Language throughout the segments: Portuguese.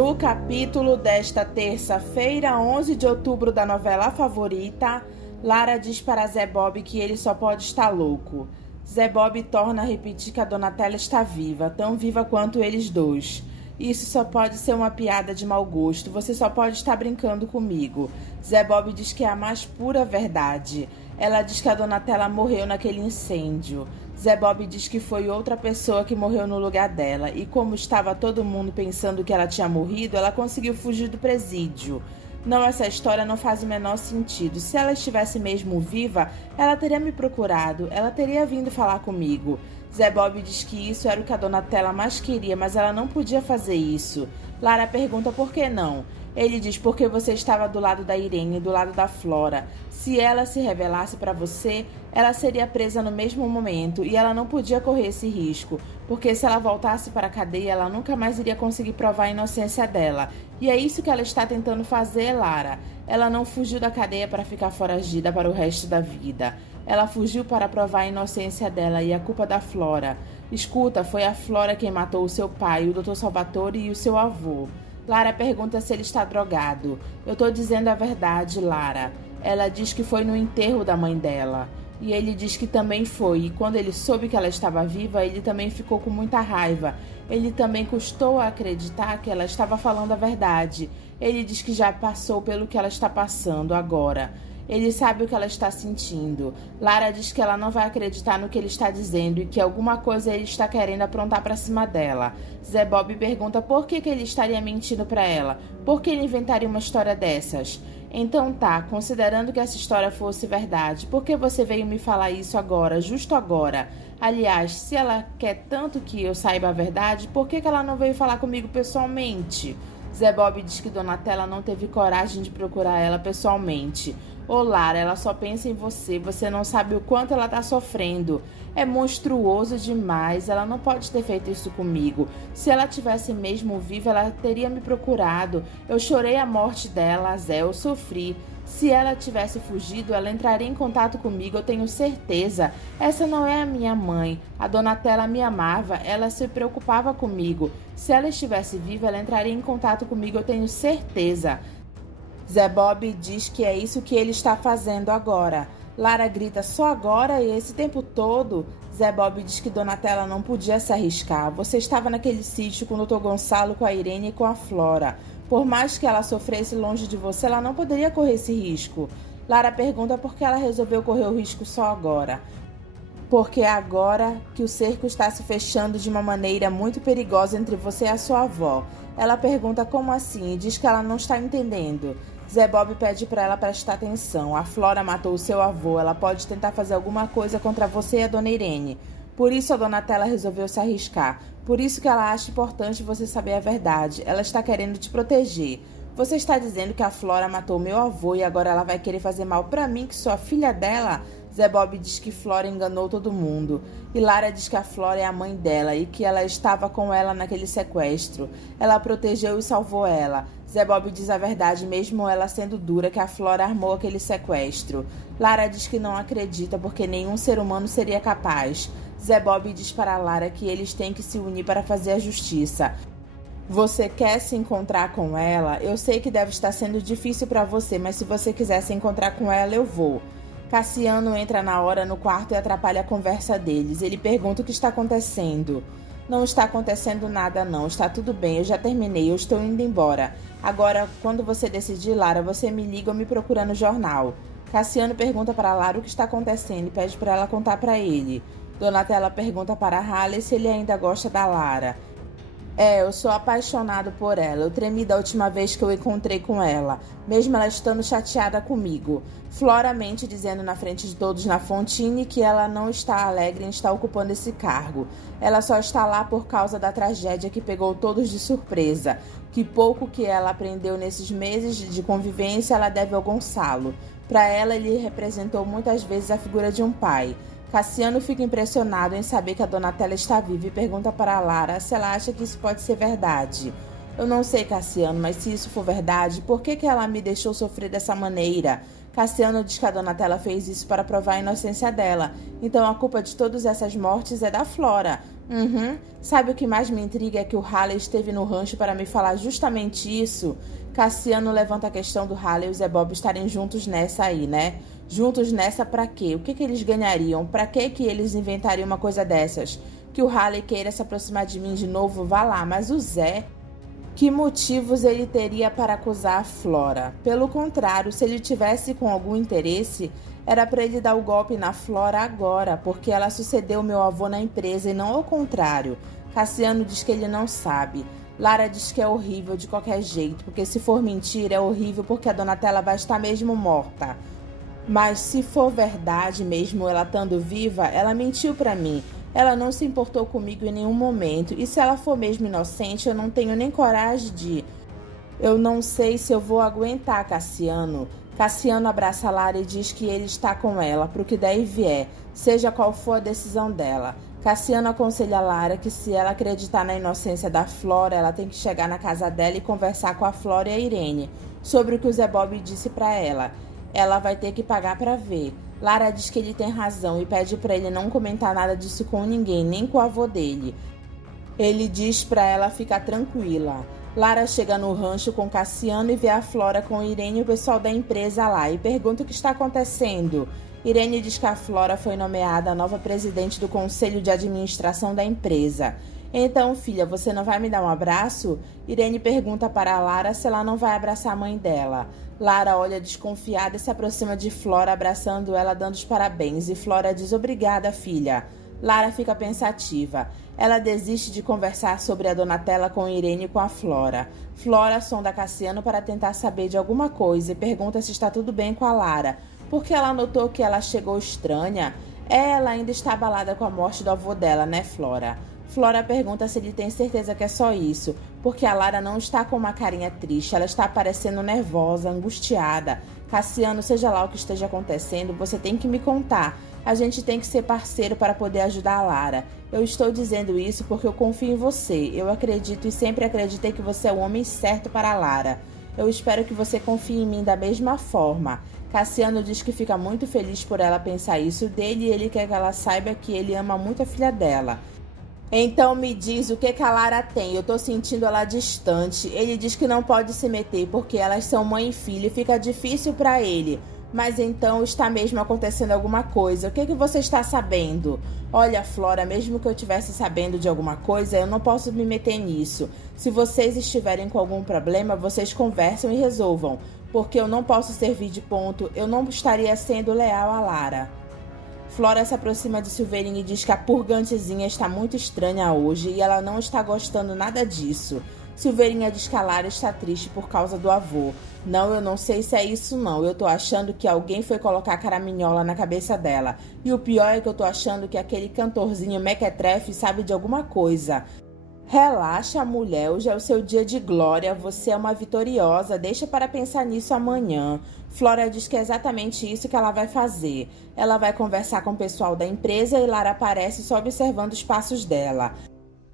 No capítulo desta terça-feira, 11 de outubro da novela favorita, Lara diz para Zé Bob que ele só pode estar louco. Zé Bob torna a repetir que a Donatella está viva, tão viva quanto eles dois. Isso só pode ser uma piada de mau gosto, você só pode estar brincando comigo. Zé Bob diz que é a mais pura verdade. Ela diz que a Donatella morreu naquele incêndio. Zé Bob diz que foi outra pessoa que morreu no lugar dela, e como estava todo mundo pensando que ela tinha morrido, ela conseguiu fugir do presídio. Não, essa história não faz o menor sentido. Se ela estivesse mesmo viva, ela teria me procurado, ela teria vindo falar comigo. Zé Bob diz que isso era o que a Donatella mais queria, mas ela não podia fazer isso. Lara pergunta por que não. Ele diz porque você estava do lado da Irene, do lado da Flora. Se ela se revelasse para você, ela seria presa no mesmo momento e ela não podia correr esse risco, porque se ela voltasse para a cadeia, ela nunca mais iria conseguir provar a inocência dela. E é isso que ela está tentando fazer, Lara. Ela não fugiu da cadeia para ficar foragida para o resto da vida. Ela fugiu para provar a inocência dela e a culpa da Flora. Escuta, foi a Flora quem matou o seu pai, o Dr. Salvatore e o seu avô. Lara pergunta se ele está drogado. Eu tô dizendo a verdade, Lara. Ela diz que foi no enterro da mãe dela. E ele diz que também foi. E quando ele soube que ela estava viva, ele também ficou com muita raiva. Ele também custou a acreditar que ela estava falando a verdade. Ele diz que já passou pelo que ela está passando agora. Ele sabe o que ela está sentindo. Lara diz que ela não vai acreditar no que ele está dizendo e que alguma coisa ele está querendo aprontar para cima dela. Zé Bob pergunta por que ele estaria mentindo para ela. Por que ele inventaria uma história dessas? Então tá, considerando que essa história fosse verdade, por que você veio me falar isso agora, justo agora? Aliás, se ela quer tanto que eu saiba a verdade, por que ela não veio falar comigo pessoalmente? Zé Bob diz que Donatella não teve coragem de procurar ela pessoalmente. Ô Lara, ela só pensa em você, você não sabe o quanto ela tá sofrendo. É monstruoso demais, ela não pode ter feito isso comigo. Se ela tivesse mesmo viva, ela teria me procurado. Eu chorei a morte dela, Zé, eu sofri. Se ela tivesse fugido, ela entraria em contato comigo, eu tenho certeza. Essa não é a minha mãe. A Donatella me amava, ela se preocupava comigo. Se ela estivesse viva, ela entraria em contato comigo, eu tenho certeza. Zé Bob diz que é isso que ele está fazendo agora. Lara grita, só agora e esse tempo todo? Zé Bob diz que Donatella não podia se arriscar. Você estava naquele sítio com o Dr. Gonçalo, com a Irene e com a Flora. Por mais que ela sofresse longe de você, ela não poderia correr esse risco. Lara pergunta por que ela resolveu correr o risco só agora. Porque é agora que o cerco está se fechando de uma maneira muito perigosa entre você e a sua avó. Ela pergunta como assim e diz que ela não está entendendo. Zé Bob pede para ela prestar atenção. A Flora matou o seu avô. Ela pode tentar fazer alguma coisa contra você e a dona Irene. Por isso a Donatella resolveu se arriscar. Por isso que ela acha importante você saber a verdade. Ela está querendo te proteger. Você está dizendo que a Flora matou meu avô e agora ela vai querer fazer mal para mim, que sou a filha dela? Zé Bob diz que Flora enganou todo mundo. E Lara diz que a Flora é a mãe dela e que ela estava com ela naquele sequestro. Ela protegeu e salvou ela. Zé Bob diz a verdade, mesmo ela sendo dura, que a Flora armou aquele sequestro. Lara diz que não acredita porque nenhum ser humano seria capaz. Zé Bob diz para Lara que eles têm que se unir para fazer a justiça. Você quer se encontrar com ela? Eu sei que deve estar sendo difícil para você, mas se você quiser se encontrar com ela, eu vou. Cassiano entra na hora no quarto e atrapalha a conversa deles. Ele pergunta o que está acontecendo. Não está acontecendo nada não, está tudo bem, eu já terminei, eu estou indo embora. Agora, quando você decidir, Lara, você me liga ou me procura no jornal. Cassiano pergunta para Lara o que está acontecendo e pede para ela contar para ele. Donatella pergunta para Halle se ele ainda gosta da Lara. Eu sou apaixonado por ela. Eu tremi da última vez que eu encontrei com ela, mesmo ela estando chateada comigo. Flora mente dizendo na frente de todos na Fontine que ela não está alegre em estar ocupando esse cargo. Ela só está lá por causa da tragédia que pegou todos de surpresa. Que pouco que ela aprendeu nesses meses de convivência ela deve ao Gonçalo. Para ela, ele representou muitas vezes a figura de um pai. Cassiano fica impressionado em saber que a Donatella está viva e pergunta para Lara se ela acha que isso pode ser verdade. Eu não sei, Cassiano, mas se isso for verdade, por que ela me deixou sofrer dessa maneira? Cassiano diz que a Donatella fez isso para provar a inocência dela. Então a culpa de todas essas mortes é da Flora. Sabe o que mais me intriga é que o Halley esteve no rancho para me falar justamente isso. Cassiano levanta a questão do Halley e o Zé Bob estarem juntos nessa aí, né? Juntos nessa pra quê? O que eles ganhariam? Pra que eles inventariam uma coisa dessas? Que o Halley queira se aproximar de mim de novo, vá lá, mas o Zé... Que motivos ele teria para acusar a Flora? Pelo contrário, se ele tivesse com algum interesse, era para ele dar o golpe na Flora agora, porque ela sucedeu meu avô na empresa e não ao contrário. Cassiano diz que ele não sabe. Lara diz que é horrível de qualquer jeito, porque se for mentira é horrível porque a Donatella vai estar mesmo morta. Mas se for verdade mesmo ela estando viva, ela mentiu para mim. Ela não se importou comigo em nenhum momento. E se ela for mesmo inocente, eu não tenho nem coragem de... Eu não sei se eu vou aguentar, Cassiano. Cassiano abraça Lara e diz que ele está com ela, pro que der e vier, seja qual for a decisão dela. Cassiano aconselha a Lara que se ela acreditar na inocência da Flora, ela tem que chegar na casa dela e conversar com a Flora e a Irene sobre o que o Zé Bob disse para ela. Ela vai ter que pagar para ver. Lara diz que ele tem razão e pede para ele não comentar nada disso com ninguém, nem com o avô dele. Ele diz para ela ficar tranquila. Lara chega no rancho com Cassiano e vê a Flora com Irene e o pessoal da empresa lá e pergunta o que está acontecendo. Irene diz que a Flora foi nomeada a nova presidente do conselho de administração da empresa. Então, filha, você não vai me dar um abraço? Irene pergunta para a Lara se ela não vai abraçar a mãe dela. Lara olha desconfiada e se aproxima de Flora, abraçando ela, dando os parabéns. E Flora diz, obrigada, filha. Lara fica pensativa. Ela desiste de conversar sobre a Donatella com Irene e com a Flora. Flora sonda Cassiano para tentar saber de alguma coisa e pergunta se está tudo bem com a Lara, porque ela notou que ela chegou estranha. Ela ainda está abalada com a morte do avô dela, né, Flora? Flora pergunta se ele tem certeza que é só isso, porque a Lara não está com uma carinha triste, ela está parecendo nervosa, angustiada. Cassiano, seja lá o que esteja acontecendo, você tem que me contar. A gente tem que ser parceiro para poder ajudar a Lara. Eu estou dizendo isso porque eu confio em você. Eu acredito e sempre acreditei que você é o homem certo para a Lara. Eu espero que você confie em mim da mesma forma. Cassiano diz que fica muito feliz por ela pensar isso dele e ele quer que ela saiba que ele ama muito a filha dela. Então me diz o que a Lara tem, eu tô sentindo ela distante. Ele diz que não pode se meter porque elas são mãe e filha e fica difícil pra ele. Mas então está mesmo acontecendo alguma coisa, o que você está sabendo? Olha, Flora, mesmo que eu estivesse sabendo de alguma coisa, eu não posso me meter nisso. Se vocês estiverem com algum problema, vocês conversam e resolvam. Porque eu não posso servir de ponto, eu não estaria sendo leal a Lara. Flora se aproxima de Silveirinha e diz que a purgantezinha está muito estranha hoje e ela não está gostando nada disso. Silveirinha diz que a Lara está triste por causa do avô. Não, eu não sei se é isso não. Eu tô achando que alguém foi colocar caraminhola na cabeça dela. E o pior é que eu tô achando que aquele cantorzinho mequetrefe sabe de alguma coisa. Relaxa, mulher, hoje é o seu dia de glória, você é uma vitoriosa, deixa para pensar nisso amanhã. Flora diz que é exatamente isso que ela vai fazer. Ela vai conversar com o pessoal da empresa e Lara aparece só observando os passos dela.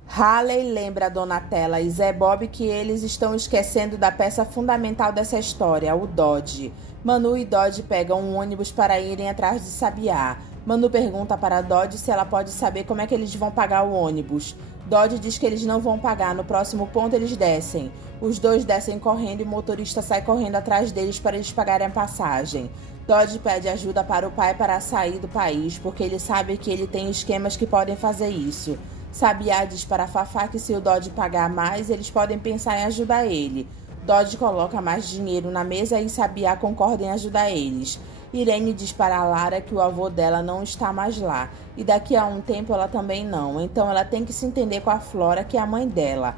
Halley lembra a Donatella e Zé Bob que eles estão esquecendo da peça fundamental dessa história, o Dodge. Manu e Dodge pegam um ônibus para irem atrás de Sabiá. Manu pergunta para Dodge se ela pode saber como é que eles vão pagar o ônibus. Dodge diz que eles não vão pagar, no próximo ponto eles descem. Os dois descem correndo e o motorista sai correndo atrás deles para eles pagarem a passagem. Dodge pede ajuda para o pai para sair do país, porque ele sabe que ele tem esquemas que podem fazer isso. Sabiá diz para Fafá que se o Dodge pagar mais, eles podem pensar em ajudar ele. Dodge coloca mais dinheiro na mesa e Sabiá concorda em ajudar eles. Irene diz para a Lara que o avô dela não está mais lá, e daqui a um tempo ela também não, então ela tem que se entender com a Flora, que é a mãe dela.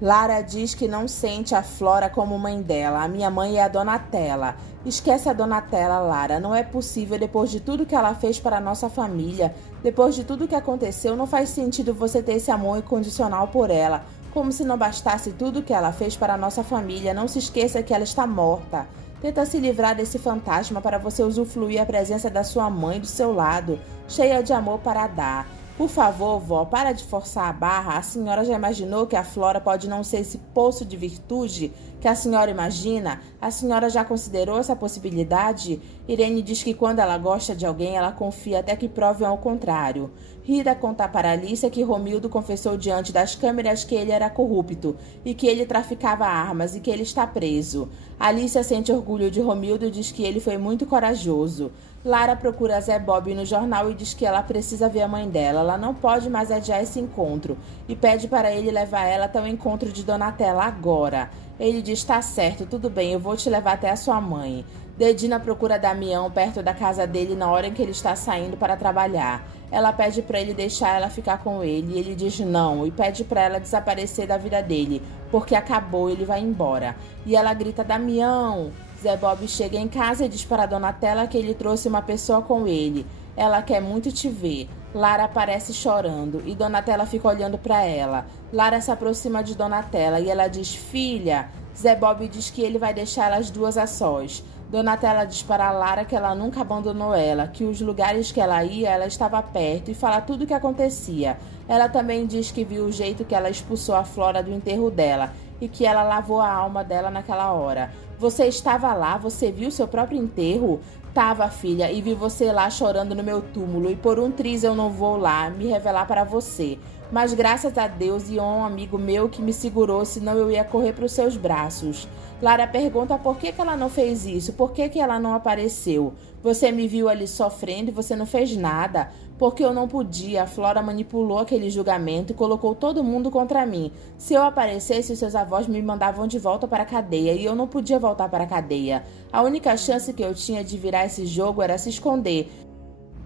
Lara diz que não sente a Flora como mãe dela, a minha mãe é a Donatella. Esquece a Donatella, Lara, não é possível depois de tudo que ela fez para a nossa família, depois de tudo que aconteceu, não faz sentido você ter esse amor incondicional por ela, como se não bastasse tudo que ela fez para a nossa família, não se esqueça que ela está morta. Tenta se livrar desse fantasma para você usufruir a presença da sua mãe do seu lado, cheia de amor para dar. Por favor, vó, para de forçar a barra. A senhora já imaginou que a Flora pode não ser esse poço de virtude que a senhora imagina? A senhora já considerou essa possibilidade? Irene diz que quando ela gosta de alguém, ela confia até que provem ao contrário. Rita conta para Alicia que Romildo confessou diante das câmeras que ele era corrupto e que ele traficava armas e que ele está preso. Alicia sente orgulho de Romildo e diz que ele foi muito corajoso. Lara procura Zé Bob no jornal e diz que ela precisa ver a mãe dela. Ela não pode mais adiar esse encontro e pede para ele levar ela até o encontro de Donatella agora. Ele diz: tá certo, tudo bem, eu vou te levar até a sua mãe. Dedina procura Damião perto da casa dele na hora em que ele está saindo para trabalhar. Ela pede para ele deixar ela ficar com ele e ele diz não e pede para ela desaparecer da vida dele, porque acabou, ele vai embora. E ela grita: Damião! Zé Bob chega em casa e diz para Donatella que ele trouxe uma pessoa com ele. Ela quer muito te ver. Lara aparece chorando e Donatella fica olhando para ela. Lara se aproxima de Donatella e ela diz: filha. Zé Bob diz que ele vai deixar elas duas a sós. Donatella diz para Lara que ela nunca abandonou ela, que os lugares que ela ia, ela estava perto e fala tudo o que acontecia. Ela também diz que viu o jeito que ela expulsou a Flora do enterro dela e que ela lavou a alma dela naquela hora. Você estava lá? Você viu seu próprio enterro? Tava, filha, e vi você lá chorando no meu túmulo, e por um triz eu não vou lá me revelar para você. Mas graças a Deus e a um amigo meu que me segurou, senão eu ia correr para os seus braços. Lara pergunta por que ela não fez isso, por que ela não apareceu. Você me viu ali sofrendo e você não fez nada. Porque eu não podia, a Flora manipulou aquele julgamento e colocou todo mundo contra mim. Se eu aparecesse, os seus avós me mandavam de volta para a cadeia e eu não podia voltar para a cadeia. A única chance que eu tinha de virar esse jogo era se esconder,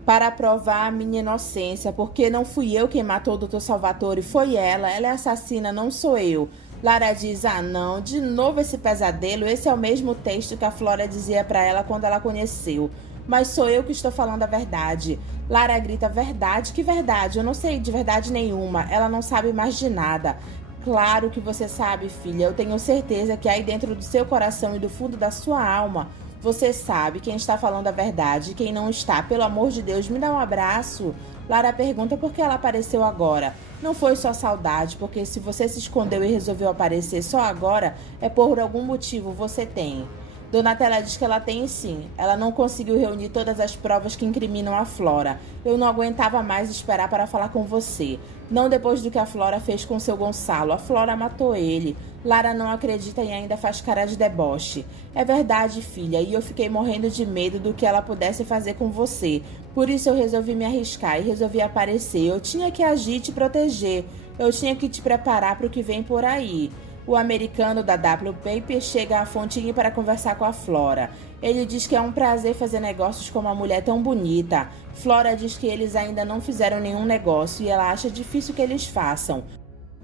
para provar a minha inocência, porque não fui eu quem matou o Dr. Salvatore, foi ela é assassina, não sou eu. Lara diz: ah não, de novo esse pesadelo, esse é o mesmo texto que a Flora dizia para ela quando ela conheceu. Mas sou eu que estou falando a verdade. Lara grita: verdade? Que verdade? Eu não sei de verdade nenhuma, ela não sabe mais de nada. Claro que você sabe, filha, eu tenho certeza que aí dentro do seu coração e do fundo da sua alma, você sabe quem está falando a verdade e quem não está. Pelo amor de Deus, me dá um abraço. Lara pergunta por que ela apareceu agora. Não foi só saudade, porque se você se escondeu e resolveu aparecer só agora, é por algum motivo você tem. Donatella diz que ela tem sim. Ela não conseguiu reunir todas as provas que incriminam a Flora. Eu não aguentava mais esperar para falar com você. Não depois do que a Flora fez com seu Gonçalo. A Flora matou ele. Lara não acredita e ainda faz cara de deboche. É verdade, filha, e eu fiquei morrendo de medo do que ela pudesse fazer com você. Por isso eu resolvi me arriscar e resolvi aparecer. Eu tinha que agir e te proteger. Eu tinha que te preparar para o que vem por aí. O americano da W Paper chega à Fontinha para conversar com a Flora. Ele diz que é um prazer fazer negócios com uma mulher tão bonita. Flora diz que eles ainda não fizeram nenhum negócio e ela acha difícil que eles façam.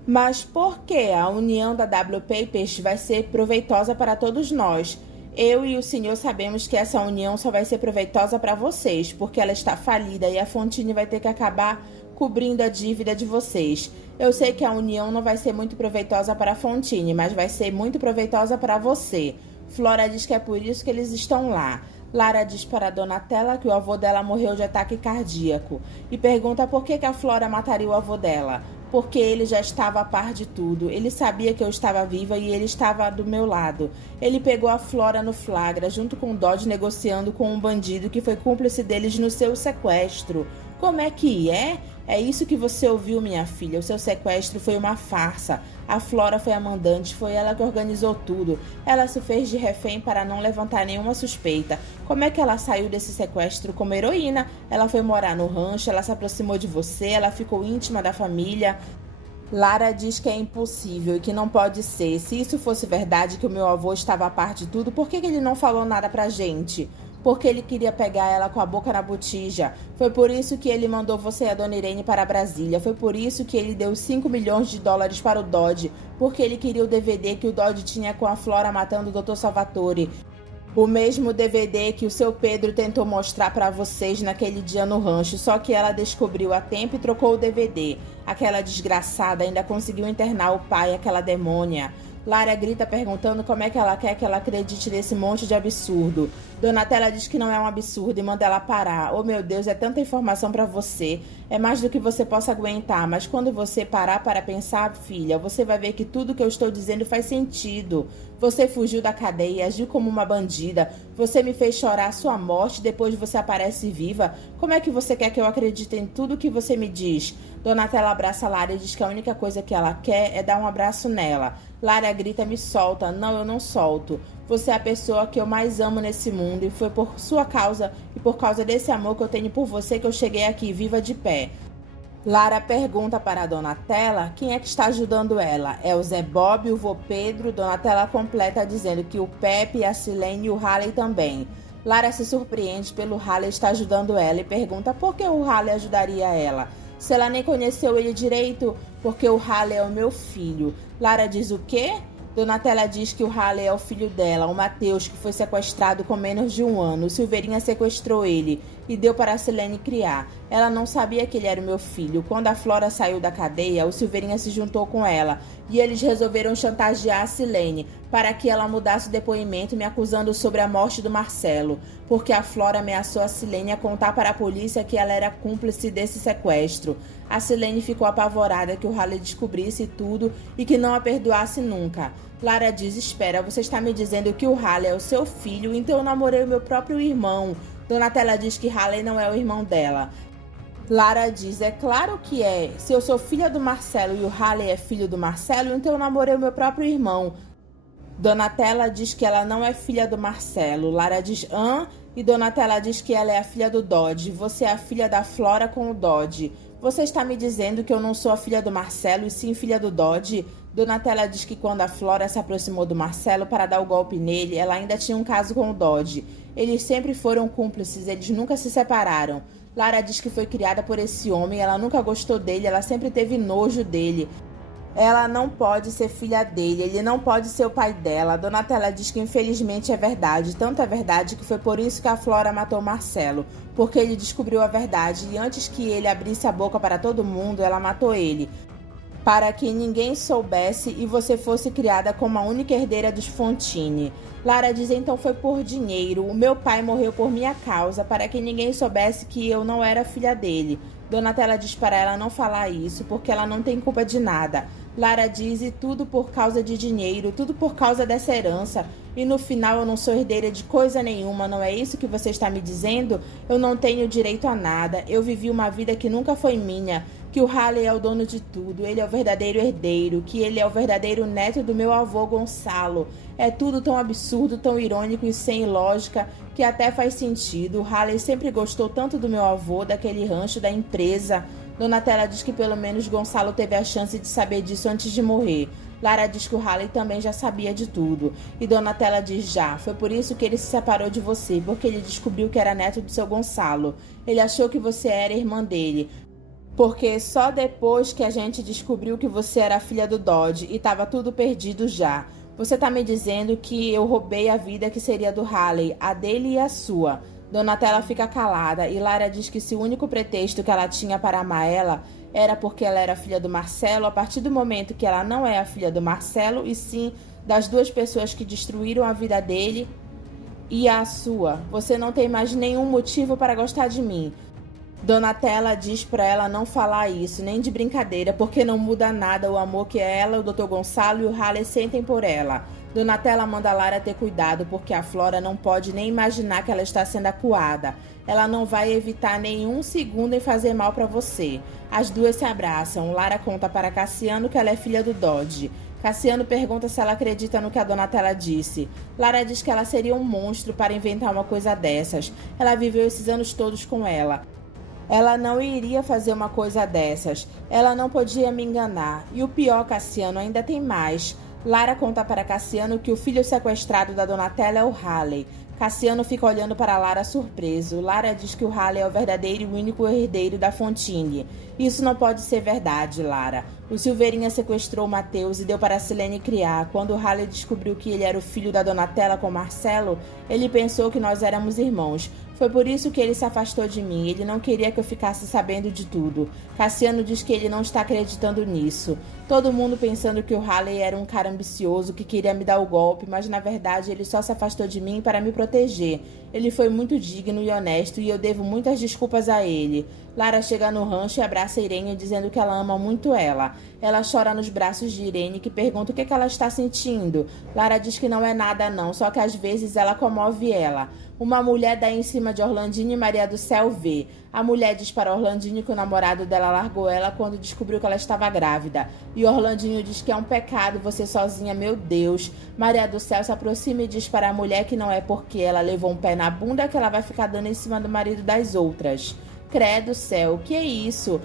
Mas por que a união da W Papers vai ser proveitosa para todos nós? Eu e o senhor sabemos que essa união só vai ser proveitosa para vocês, porque ela está falida e a Fontinha vai ter que acabar cobrindo a dívida de vocês. Eu sei que a união não vai ser muito proveitosa para a Fontinha, mas vai ser muito proveitosa para você. Flora diz que é por isso que eles estão lá. Lara diz para Donatella que o avô dela morreu de ataque cardíaco e pergunta por que a Flora mataria o avô dela. Porque ele já estava a par de tudo. Ele sabia que eu estava viva e ele estava do meu lado. Ele pegou a Flora no flagra, junto com Dodge negociando com um bandido que foi cúmplice deles no seu sequestro. Como é que é? É isso que você ouviu, minha filha. O seu sequestro foi uma farsa. A Flora foi a mandante, foi ela que organizou tudo. Ela se fez de refém para não levantar nenhuma suspeita. Como é que ela saiu desse sequestro como heroína? Ela foi morar no rancho, ela se aproximou de você, ela ficou íntima da família. Lara diz que é impossível e que não pode ser. Se isso fosse verdade, que o meu avô estava a par de tudo, por que ele não falou nada pra gente? Porque ele queria pegar ela com a boca na botija. Foi por isso que ele mandou você e a Dona Irene para Brasília. Foi por isso que ele deu 5 milhões de dólares para o Dodge. Porque ele queria o DVD que o Dodge tinha com a Flora matando o Dr. Salvatore. O mesmo DVD que o seu Pedro tentou mostrar para vocês naquele dia no rancho. Só que ela descobriu a tempo e trocou o DVD. Aquela desgraçada ainda conseguiu internar o pai, aquela demônia. Lara grita perguntando como é que ela quer que ela acredite nesse monte de absurdo. Donatella diz que não é um absurdo e manda ela parar. Oh meu Deus, é tanta informação pra você. É mais do que você possa aguentar, mas quando você parar para pensar, filha, você vai ver que tudo que eu estou dizendo faz sentido. Você fugiu da cadeia, agiu como uma bandida. Você me fez chorar a sua morte, depois você aparece viva. Como é que você quer que eu acredite em tudo que você me diz? Donatella abraça Lara e diz que a única coisa que ela quer é dar um abraço nela. Lara grita: me solta. Não, eu não solto. Você é a pessoa que eu mais amo nesse mundo e foi por sua causa e por causa desse amor que eu tenho por você que eu cheguei aqui viva de pé. Lara pergunta para a Donatella quem é que está ajudando ela. É o Zé Bob, o vô Pedro. Donatella completa dizendo que o Pepe, a Silene e o Halley também. Lara se surpreende pelo Halley estar ajudando ela e pergunta por que o Halley ajudaria ela. Se ela nem conheceu ele direito, porque o Halley é o meu filho. Lara diz o quê? Donatella diz que o Halley é o filho dela, o Matheus, que foi sequestrado com menos de 1 ano. Silveirinha sequestrou ele e deu para a Silene criar. Ela não sabia que ele era o meu filho. Quando a Flora saiu da cadeia, o Silveirinha se juntou com ela e eles resolveram chantagear a Silene para que ela mudasse o depoimento, me acusando sobre a morte do Marcelo, porque a Flora ameaçou a Silene a contar para a polícia que ela era cúmplice desse sequestro. A Silene ficou apavorada que o Halley descobrisse tudo e que não a perdoasse nunca. Lara diz: espera, você está me dizendo que o Halley é o seu filho, então eu namorei o meu próprio irmão. Donatella diz que Halley não é o irmão dela. Lara diz: é claro que é. Se eu sou filha do Marcelo e o Halley é filho do Marcelo, então eu namorei o meu próprio irmão. Donatella diz que ela não é filha do Marcelo. Lara diz: hã? E Donatella diz que ela é a filha do Dodge. Você é a filha da Flora com o Dodge. Você está me dizendo que eu não sou a filha do Marcelo e sim filha do Dodge? Donatella diz que quando a Flora se aproximou do Marcelo para dar o golpe nele, ela ainda tinha um caso com o Dodge. Eles sempre foram cúmplices, eles nunca se separaram. Lara diz que foi criada por esse homem, ela nunca gostou dele, ela sempre teve nojo dele. Ela não pode ser filha dele, ele não pode ser o pai dela. Donatella diz que infelizmente é verdade, tanto é verdade que foi por isso que a Flora matou Marcelo, porque ele descobriu a verdade e antes que ele abrisse a boca para todo mundo, ela matou ele, para que ninguém soubesse e você fosse criada como a única herdeira dos Fontini. Lara diz: então foi por dinheiro, o meu pai morreu por minha causa, para que ninguém soubesse que eu não era filha dele. Donatella diz para ela não falar isso, porque ela não tem culpa de nada. Lara diz: e tudo por causa de dinheiro, tudo por causa dessa herança. E no final eu não sou herdeira de coisa nenhuma, não é isso que você está me dizendo? Eu não tenho direito a nada, eu vivi uma vida que nunca foi minha. Que o Halley é o dono de tudo, ele é o verdadeiro herdeiro, que ele é o verdadeiro neto do meu avô Gonçalo. É tudo tão absurdo, tão irônico e sem lógica, que até faz sentido. O Halley sempre gostou tanto do meu avô, daquele rancho, da empresa. Donatella diz que pelo menos Gonçalo teve a chance de saber disso antes de morrer. Lara diz que o Halley também já sabia de tudo. E Donatella diz: já, foi por isso que ele se separou de você, porque ele descobriu que era neto do seu Gonçalo. Ele achou que você era irmã dele. Porque só depois que a gente descobriu que você era filha do Dodge e tava tudo perdido já. Você tá me dizendo que eu roubei a vida que seria do Halley, a dele e a sua. Donatella fica calada e Lara diz que se o único pretexto que ela tinha para amar ela era porque ela era filha do Marcelo, a partir do momento que ela não é a filha do Marcelo e sim das duas pessoas que destruíram a vida dele e a sua, você não tem mais nenhum motivo para gostar de mim. Donatella diz pra ela não falar isso, nem de brincadeira, porque não muda nada o amor que ela, o Dr. Gonçalo e o Halley sentem por ela. Donatella manda Lara ter cuidado, porque a Flora não pode nem imaginar que ela está sendo acuada. Ela não vai evitar nenhum segundo em fazer mal pra você. As duas se abraçam. Lara conta para Cassiano que ela é filha do Dodge. Cassiano pergunta se ela acredita no que a Donatella disse. Lara diz que ela seria um monstro para inventar uma coisa dessas. Ela viveu esses anos todos com ela. Ela não iria fazer uma coisa dessas. Ela não podia me enganar. E o pior, Cassiano, ainda tem mais. Lara conta para Cassiano que o filho sequestrado da Donatella é o Halley. Cassiano fica olhando para Lara surpreso. Lara diz que o Halley é o verdadeiro e único herdeiro da Fontini. Isso não pode ser verdade, Lara. O Silveirinha sequestrou o Matheus e deu para a Silene criar. Quando o Halley descobriu que ele era o filho da Donatella com Marcelo, ele pensou que nós éramos irmãos. Foi por isso que ele se afastou de mim. Ele não queria que eu ficasse sabendo de tudo. Cassiano diz que ele não está acreditando nisso. Todo mundo pensando que o Halley era um cara ambicioso que queria me dar o golpe, mas na verdade ele só se afastou de mim para me proteger. Ele foi muito digno e honesto e eu devo muitas desculpas a ele. Lara chega no rancho e abraça Irene dizendo que ela ama muito ela. Ela chora nos braços de Irene, que pergunta o que ela está sentindo. Lara diz que não é nada não, só que às vezes ela comove ela. Uma mulher dá em cima de Orlandinho e Maria do Céu vê. A mulher diz para Orlandinho que o namorado dela largou ela quando descobriu que ela estava grávida. E Orlandinho diz que é um pecado você sozinha, meu Deus. Maria do Céu se aproxima e diz para a mulher que não é porque ela levou um pé na bunda que ela vai ficar dando em cima do marido das outras. Credo céu, o que é isso?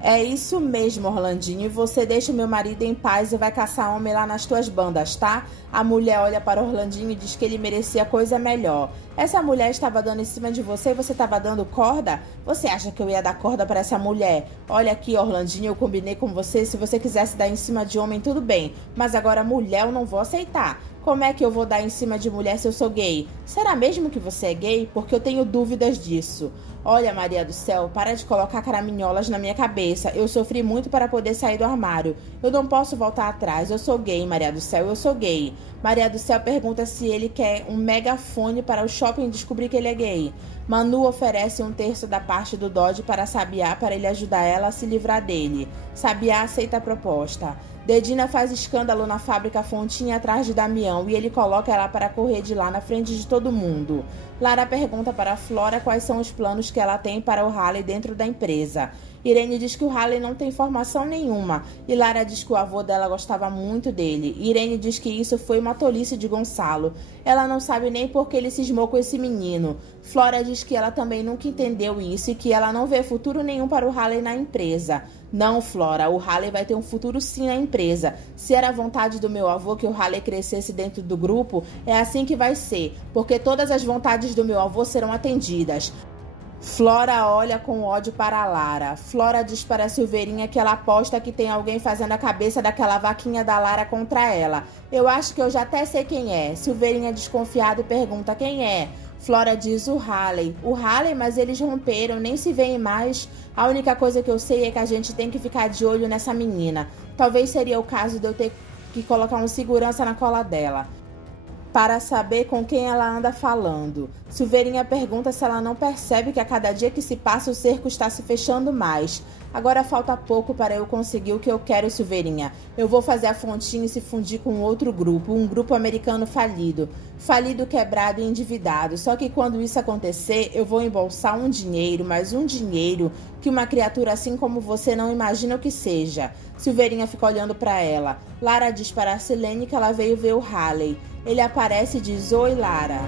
É isso mesmo, Orlandinho. E você deixa o meu marido em paz e vai caçar homem lá nas tuas bandas, tá? A mulher olha para Orlandinho e diz que ele merecia coisa melhor. Essa mulher estava dando em cima de você e você estava dando corda? Você acha que eu ia dar corda para essa mulher? Olha aqui, Orlandinho, eu combinei com você. Se você quisesse dar em cima de homem, tudo bem. Mas agora mulher eu não vou aceitar. Como é que eu vou dar em cima de mulher se eu sou gay? Será mesmo que você é gay? Porque eu tenho dúvidas disso. Olha, Maria do Céu, para de colocar caraminholas na minha cabeça. Eu sofri muito para poder sair do armário. Eu não posso voltar atrás. Eu sou gay, Maria do Céu, eu sou gay. Maria do Céu pergunta se ele quer um megafone para o shopping descobrir que ele é gay. Manu oferece 1/3 da parte do Dodge para Sabiá para ele ajudar ela a se livrar dele. Sabiá aceita a proposta. Dedina faz escândalo na fábrica Fontinha atrás de Damião e ele coloca ela para correr de lá na frente de todo mundo. Lara pergunta para Flora quais são os planos que ela tem para o Halley dentro da empresa. Irene diz que o Halley não tem formação nenhuma e Lara diz que o avô dela gostava muito dele. Irene diz que isso foi uma tolice de Gonçalo. Ela não sabe nem por que ele cismou com esse menino. Flora diz que ela também nunca entendeu isso e que ela não vê futuro nenhum para o Halley na empresa. Não, Flora, o Halley vai ter um futuro sim na empresa. Se era a vontade do meu avô que o Halley crescesse dentro do grupo, é assim que vai ser, porque todas as vontades do meu avô serão atendidas. Flora olha com ódio para Lara. Flora diz para Silveirinha que ela aposta que tem alguém fazendo a cabeça daquela vaquinha da Lara contra ela. Eu acho que eu já até sei quem é. Silveirinha desconfiada e pergunta quem é. Flora diz o Halley. O Halley, mas eles romperam, nem se veem mais. A única coisa que eu sei é que a gente tem que ficar de olho nessa menina. Talvez seria o caso de eu ter que colocar um segurança na cola dela, para saber com quem ela anda falando. Silveirinha pergunta se ela não percebe que a cada dia que se passa o cerco está se fechando mais. Agora falta pouco para eu conseguir o que eu quero, Silveirinha. Eu vou fazer a Fontinha se fundir com outro grupo, um grupo americano falido. Falido, quebrado e endividado. Só que quando isso acontecer, eu vou embolsar um dinheiro, mas um dinheiro que uma criatura assim como você não imagina o que seja. Silveirinha fica olhando para ela. Lara diz para a Silene que ela veio ver o Halley. Ele aparece e diz: Oi, Lara.